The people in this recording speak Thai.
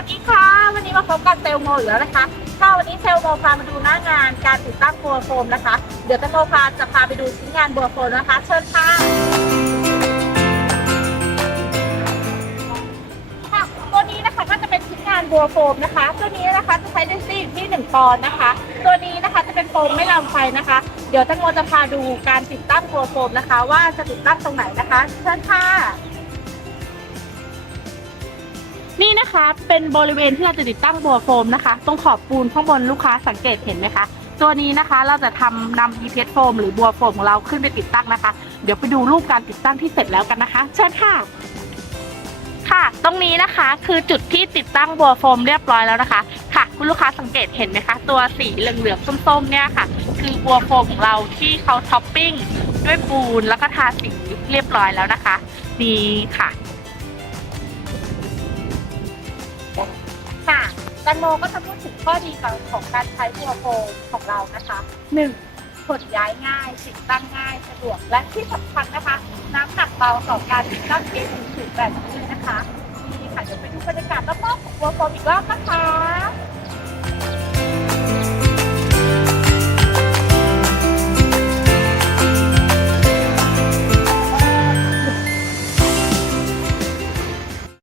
วัสดีค่ะ วันนี้มาพบกับเซลโมอีกแล้วนะคะค่ะวันนี้เซลโมพามาดูหน้างานการติดตั้งบัวโฟมนะคะ เดี๋ยวเซลโมพาจะพาไปดูชิ้นงานบัวโฟมนะคะ เชิญค่ะค่ะตัวนี้นะคะก็จะเป็นชิ้นงานบัวโฟมนะคะ ตัวนี้นะคะจะใช้เดนซี่ที่1ปอนด์นะคะ ตัวนี้นะคะจะเป็นโฟมไม่ลามไฟนะคะ เดี๋ยวแตงโมจะพาดูการติดตั้งบัวโฟมนะคะ ว่าจะติดตั้งตรงไหนนะคะ เชิญค่ะ นี่นะคะเป็นบริเวณที่เราจะติดตั้งบัวโฟมนะคะตรงขอบปูนข้างบนลูกค้าสังเกตเห็นไหมคะ ตัวนี้นะคะเราจะทำนำ EPS โฟมหรือบัวโฟมของเราขึ้นไปติดตั้งนะคะ เดี๋ยวไปดูรูปการติดตั้งที่เสร็จแล้วกันนะคะ เชิญค่ะค่ะ ตรงนี้นะคะคือจุดที่ติดตั้งบัวโฟมเรียบร้อยแล้วนะคะ ค่ะ คุณลูกค้าสังเกตเห็นไหมคะ ตัวสีเหลืองๆส้มๆเนี่ยค่ะ คือบัวโฟมของเราที่เขาท็อปปิ้งด้วยปูนแล้วก็ทาสีเรียบร้อยแล้วนะคะนี่ค่ะ ค่ะกันโมก็จะพูดถึงข้อดีของการใช้บัวโฟมของเรานะคะหนึ่งขนย้ายง่ายติดตั้งง่ายสะดวกและที่สำคัญนะคะ น้ำหนักเบาต่อการติดตั้งที่สูงถึงแบบนี้นะคะนี่ค่ะเดี๋ยวไปดูบรรยากาศรอบๆของบัวโฟมอีกรอบนะคะ